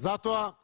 Затоа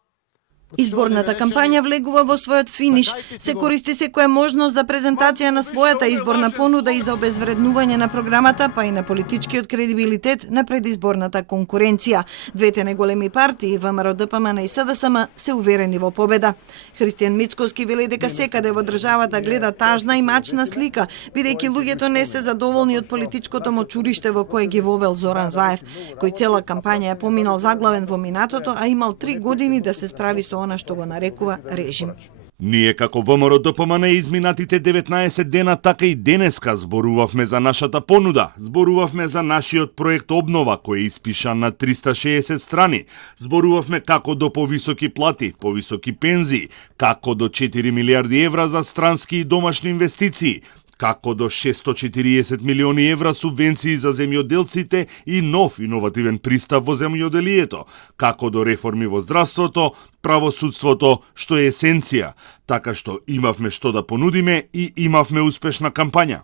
Изборната кампања влегува во својот финиш. Се користи секоја можност за презентација на својата изборна понуда и за обезвреднување на програмата, па и на политичкиот кредибилитет на предизборната конкуренција. Двете најголеми партии, ВМРО, ДПМН и СДСМ, се уверени во победа. Христијан Мицкоски вели дека секаде во државата гледа тажна и мачна слика, бидејќи луѓето не се задоволни од политичкото мочуриште во кое ги вовел Зоран Заев, кој цела кампања ја поминал заглавен во минатото, а имал 3 години да се справи со она што го нарекува режим. Ние како ВМРО ДПМН изминатите 19 дена, така и денеска зборувавме за нашата понуда, зборувавме за нашиот проект обнова кој е испишан на 360 страни, зборувавме како до повисоки плати, повисоки пензии, како до 4 милиарди евра за странски и домашни инвестиции, како до 640 милиони евра субвенции за земјоделците и нов иновативен пристап во земјоделието, како до реформи во здравството, правосудството, што е есенција, така што имавме што да понудиме и имавме успешна кампања.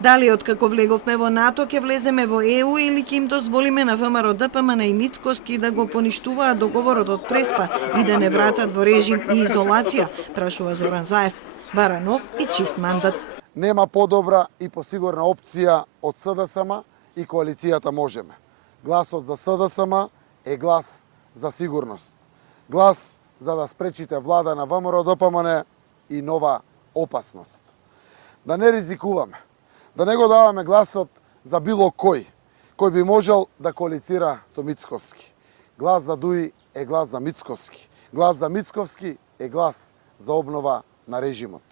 Дали откако влеговме во НАТО ќе влеземе во ЕУ или ќе им дозволиме на ВМРО, ДПМН и Мицкоски да го поништуваат договорот од Преспа и да не вратат во режим и изолација, прашува Зоран Заев. Бара нов и чист мандат. Нема подобра и посигурна опција од СДСМ и коалицијата Можеме. Гласот за СДСМ е глас за сигурност. Глас за да спречите влада на ВМРО, ДПМН и нова опасност. Да не ризикуваме, да не го даваме гласот за било кој би можел да коалицира со Мицковски. Глас за Дуи е глас за Мицковски. Глас за Мицковски е глас за обнова на режимот.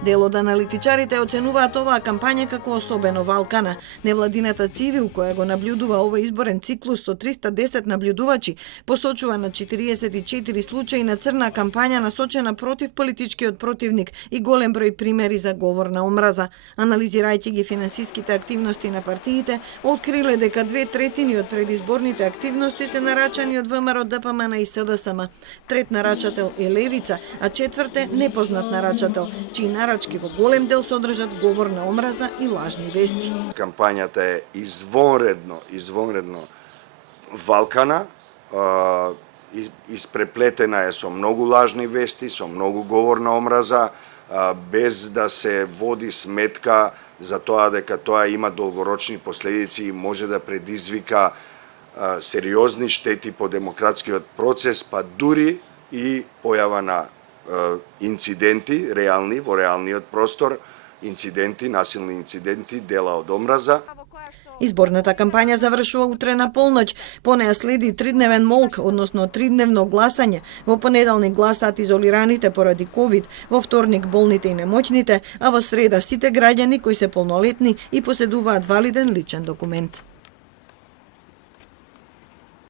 Дел од аналитичарите оценуваат оваа кампања како особено валкана. Невладината Цивил, која го наблюдува овој изборен циклус со 310 наблюдувачи, посочува на 44 случаи на црна кампања насочена против политичкиот противник и голем број примери за говор на омраза. Анализирајќи ги финансиските активности на партиите, откриле дека 2/3 од предизборните активности се нарачани од ВМРО, ДПМН и СДСМ. Трет нарачател е Левица, а четврт е непознат нарачател, чии нарачки во голем дел содржат говор на омраза и лажни вести. Кампањата е извонредно валкана, испреплетена е со многу лажни вести, со многу говор на омраза, без да се води сметка за тоа дека тоа има долгорочни последици и може да предизвика сериозни штети по демократскиот процес, па дури и појава на инциденти реални во реалниот простор, насилни инциденти, дела од омраза. Изборната кампања завршува утре на полноќ. По неа следи 3-дневен молк, односно 3-дневно гласање. Во понеделник гласаат изолираните поради ковид, во вторник болните и немоќните, а во среда сите граѓани кои се полнолетни и поседуваат валиден личен документ.